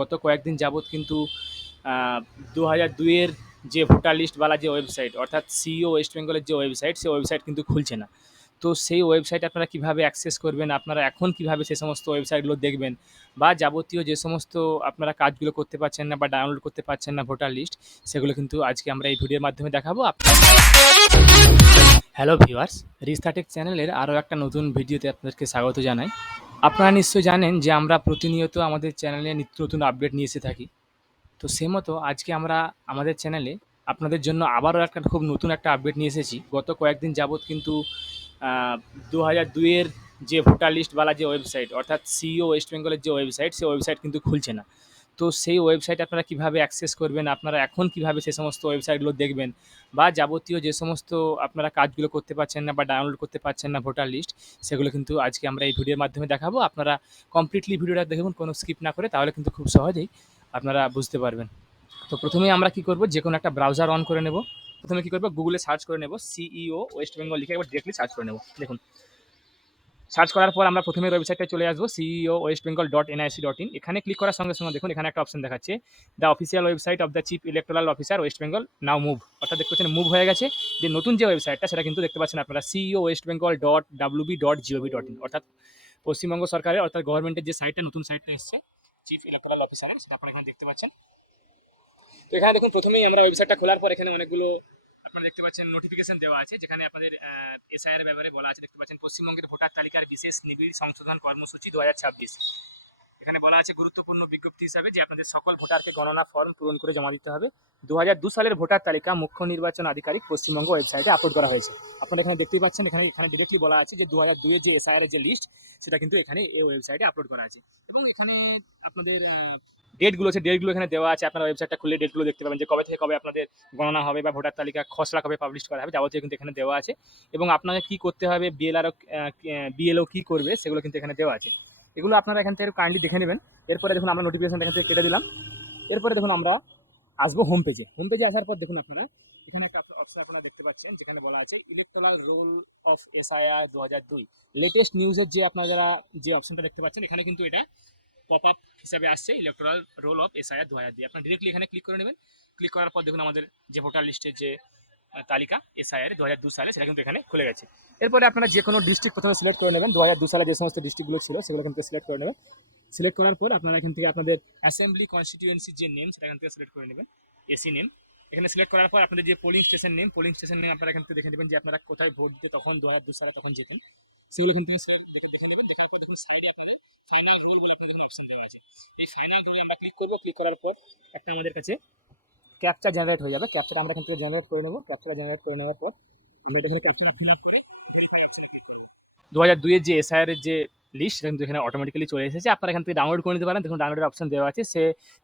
গত কয়েকদিন যাবৎ কিন্তু 2002-এর যে ভোটার লিস্টওয়ালা যে ওয়েবসাইট অর্থাৎ সিইও ওয়েস্ট বেঙ্গলের যে ওয়েবসাইট, সেই ওয়েবসাইট কিন্তু খুলছে না। তো সেই ওয়েবসাইট আপনারা কিভাবে অ্যাক্সেস করবেন, আপনারা এখন কিভাবে সে সমস্ত ওয়েবসাইটগুলো দেখবেন বা যাবতীয় যে সমস্ত আপনারা কাজগুলো করতে পারছেন না বা ডাউনলোড করতে পারছেন না ভোটার লিস্ট, সেগুলো কিন্তু আজকে আমরা এই ভিডিওর মাধ্যমে দেখাবো। হ্যালো ভিউয়ার্স, রিস্টাটেক চ্যানেলের আরও একটা নতুন ভিডিওতে আপনাদেরকে স্বাগত জানাই। আপনারা নিশ্চয়ই জানেন যে আমরা প্রতিনিয়ত আমাদের চ্যানেলে নিত্য নতুন আপডেট নিয়ে এসে থাকি। তো সে মতো আজকে আমরা আমাদের চ্যানেলে আপনাদের জন্য আবারও একটা খুব নতুন একটা আপডেট নিয়ে এসেছি। গত কয়েকদিন যাবৎ কিন্তু 2002-এর যে ভোটার লিস্টওয়ালা যে ওয়েবসাইট অর্থাৎ সিইও ওয়েস্ট বেঙ্গলের যে ওয়েবসাইট, সেই ওয়েবসাইট কিন্তু খুলছে না। তো সেই ওয়েবসাইট আপনারা কিভাবে অ্যাক্সেস করবেন, আপনারা এখন কিভাবে সে সমস্ত ওয়েবসাইটগুলো দেখবেন বা যাবতীয় যে সমস্ত আপনারা কাজগুলো করতে পারছেন না বা ডাউনলোড করতে পারছেন না ভোটার লিস্ট, সেগুলো কিন্তু আজকে আমরা এই ভিডিওর মাধ্যমে দেখাবো। আপনারা কমপ্লিটলি ভিডিওটা দেখুন, কোনো স্কিপ না করে, তাহলে কিন্তু খুব সহজেই আপনারা বুঝতে পারবেন। তো প্রথমেই আমরা কি করব, যে কোনো একটা ব্রাউজার অন করে নেব। প্রথমে কি করব, গুগলে সার্চ করে নেব সিইও ওয়েস্ট বেঙ্গল লিখে একবার ডিরেক্টলি সার্চ করে নেব। দেখুন, সার্চ করার পর আমরা প্রথমে ওয়েবসাইটে চলে আসবো সিইও ওয়েস্ট বেঙ্গল .nic.in। এখানে ক্লিক করার সঙ্গে সঙ্গে দেখুন এখানে একটা অপশন দেখাচ্ছে, the official website of the chief electoral officer West Bengal now move. অর্থাৎ দেখতে পাচ্ছেন মুভ হয়ে গেছে। যে নতুন যে ওয়েবসাইটটা সেটা কিন্তু দেখতে পাচ্ছেন আপনারা সিইও ওয়েস্ট বেঙ্গল .wb.gov.in, অর্থাৎ পশ্চিমবঙ্গ সরকারের অর্থাৎ গভর্নমেন্টের যে সাইটটা, নতুন সাইটটা এসছে চিফ ইলেকটোরাল অফিসারের, সেটা আপনারা এখানে দেখতে পাচ্ছেন। তো এখানে দেখুন প্রথমেই আমরা ওয়েবসাইটটা খোলার পর এখানে অনেকগুলো আপনারা দেখতে পাচ্ছেন নোটিফিকেশন দেওয়া আছে, যেখানে আপনাদের এসআইআর এর ব্যাপারে বলা আছে। দেখতে পাচ্ছেন পশ্চিমবঙ্গের ভোটার তালিকার বিশেষ নিবিড় সংশোধন কর্মসূচি 2026। এখানে বলা আছে গুরুত্বপূর্ণ বিজ্ঞপ্তি হিসাবে যে আপনাদের সকল ভোটারকে গণনা ফর্ম পূরণ করে জমা দিতে হবে। 2002 সালের ভোটার তালিকা মুখ্য নির্বাচন আধিকারিক পশ্চিমবঙ্গ ওয়েবসাইটে আপলোড করা হয়েছে। আপনারা এখানে দেখতেই পাচ্ছেন, এখানে ডিরেক্টলি বলা আছে যে 2002-এর যে এসআইআর এর যে লিস্ট, সেটা কিন্তু এখানে এই ওয়েবসাইটে আপলোড করা আছে। এবং এখানে আপনাদের ডেটগুলো আছে, ডেটগুলো এখানে দেওয়া আছে। আপনারা ওয়েবসাইটটা খুলে ডেটগুলো দেখতে পাবেন যে কবে থেকে কবে আপনাদের গণনা হবে বা ভোটার তালিকা খসড়া কবে পাবলিশ করা হবে, যাবতীয় কিন্তু এখানে দেওয়া আছে। এবং আপনাকে কি করতে হবে, বিএলও কি করবে, সেগুলো কিন্তু এখানে দেওয়া আছে। এগুলো আপনারা এখান থেকে কাইন্ডলি দেখে নেবেন। এরপরে দেখুন আমরা নোটিফিকেশন এখান থেকে কেটে দিলাম। এরপরে দেখুন আমরা আসবো হোম পেজে। হোম পেজে আসার পর দেখুন আপনারা এখানে একটা অপশন আপনারা দেখতে পাচ্ছেন, যেখানে বলা আছে electoral role of SIR 2002 latest নিউজের যে আপনারা যারা যে অপশনটা দেখতে পাচ্ছেন, এখানে কিন্তু এটা পপ আপ হিসাবে আসছে ইলেকটোরাল রোল অফ এসআইআর 2002। আপনারা ডিরেক্টলি এখানে ক্লিক করে নেবেন। ক্লিক করার পর দেখুন আমাদের যে ভোটার লিস্টের যে তালিকা এসআইআর 2002 সালে, সেটা কিন্তু এখানে খুলে গেছে। এরপরে আপনারা যে কোনো ডিস্ট্রিক্ট প্রথমে সিলেক্ট করে নেবেন। 2002 সালে যে সমস্ত ডিস্ট্রিক্টগুলো ছিল সেগুলো কিন্তু সিলেক্ট করে নেবেন। সিলেক্ট করার পর আপনারা এখান থেকে আপনাদের অ্যাসেম্বলি কনস্টিটিউয়েন্সির যে নেম, সেটা এখান থেকে সিলেক্ট করে নেবেন, এসি নেম। এখানে সিলেক্ট করার পর আপনাদের যে পোলিং স্টেশন নেম আপনারা এখান থেকে দেখে নেবেন যে আপনারা কোথায় ভোট দিতে তখন 2002 সালে তখন যেতেন, সেগুলো কিন্তু দেখে নেবেন। দেখার পর দেখুন সাইডে আপনাদের ফাইনাল রোল বলে আপনাদের অপশন দেওয়া আছে। এই ফাইনাল রোলে আমরা ক্লিক করবো। ক্লিক করার পর একটা আমাদের কাছে ক্যাপচা জেনারেট হয়ে যাবে। ক্যাপচাটা আমরা এখান থেকে জেনারেট করে নেবো। ক্যাপচাটা জেনারেট করে নেওয়ার পর আমরা এখানে ক্যাপচাটা ফিল আপ করে ভেরিফাই অপশনে ক্লিক করবো। 2002-এর যে এসআইআর এর যে লিস্ট, সেটা কিন্তু এখানে অটোমেটিক্যালি চলে এসেছে। আপনারা এখান থেকে ডাউনলোড করে নিতে পারেন। দেখুন ডাউনলোডের অপশন দেওয়া আছে।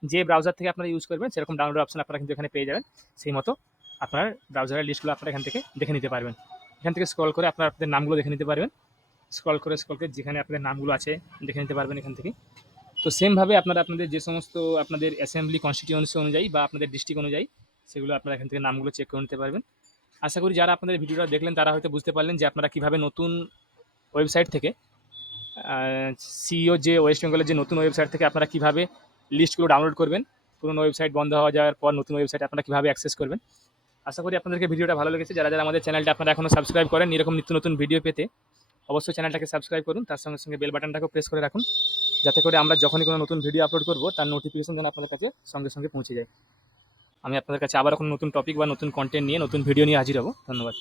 যে ব্রাউজার থেকে আপনারা ইউজ করবেন সেরকম ডাউনলোড অপশন আপনারা কিন্তু এখানে পেয়ে যাবেন। সেই মতো আপনার ব্রাউজারের লিস্টগুলো আপনারা এখান থেকে দেখে নিতে পারবেন। এখান থেকে স্ক্রল করে আপনারা আপনাদের নামগুলো দেখে নিতে পারবেন। স্ক্রল করে যেখানে আপনাদের নামগুলো আছে দেখে নিতে পারবেন এখান থেকে। তো সেমভাবে আপনারা আপনাদের যে সমস্ত আপনাদের অ্যাসেম্বলি কনস্টিটিউয়েন্সি অনুযায়ী বা আপনাদের ডিস্ট্রিক্ট অনুযায়ী সেগুলো আপনারা এখান থেকে নামগুলো চেক করে নিতে পারবেন। আশা করি যারা আপনাদের ভিডিওটা দেখলেন তারা হয়তো বুঝতে পারলেন যে আপনারা কীভাবে নতুন ওয়েবসাইট থেকে সিইও যে ওয়েস্ট বেঙ্গলের যে নতুন ওয়েবসাইট থেকে আপনারা কীভাবে লিস্টগুলো ডাউনলোড করবেন, পুরনো ওয়েবসাইট বন্ধ হয়ে যাওয়ার পর নতুন ওয়েবসাইট আপনারা কীভাবে অ্যাক্সেস করবেন। আশা করি আপনাদেরকে ভিডিওটা ভালো লেগেছে। যারা যারা আমাদের চ্যানেলটা আপনারা এখনও সাবস্ক্রাইব করেন, এরকম নিত্য নতুন ভিডিও পেতে অবশ্যই চ্যানেলটাকে সাবস্ক্রাইব করুন। তার সঙ্গে সঙ্গে বেল বাটনটাকেও প্রেস করে রাখুন, যাতে করে আমরা যখনই কোনো নতুন ভিডিও আপলোড করবো তার নোটিফিকেশন যেন আপনাদের কাছে সঙ্গে সঙ্গে পৌঁছে যায়। আমি আপনাদের কাছে আবার কোনো নতুন টপিক বা নতুন কন্টেন্ট নিয়ে নতুন ভিডিও নিয়ে হাজির হব। ধন্যবাদ।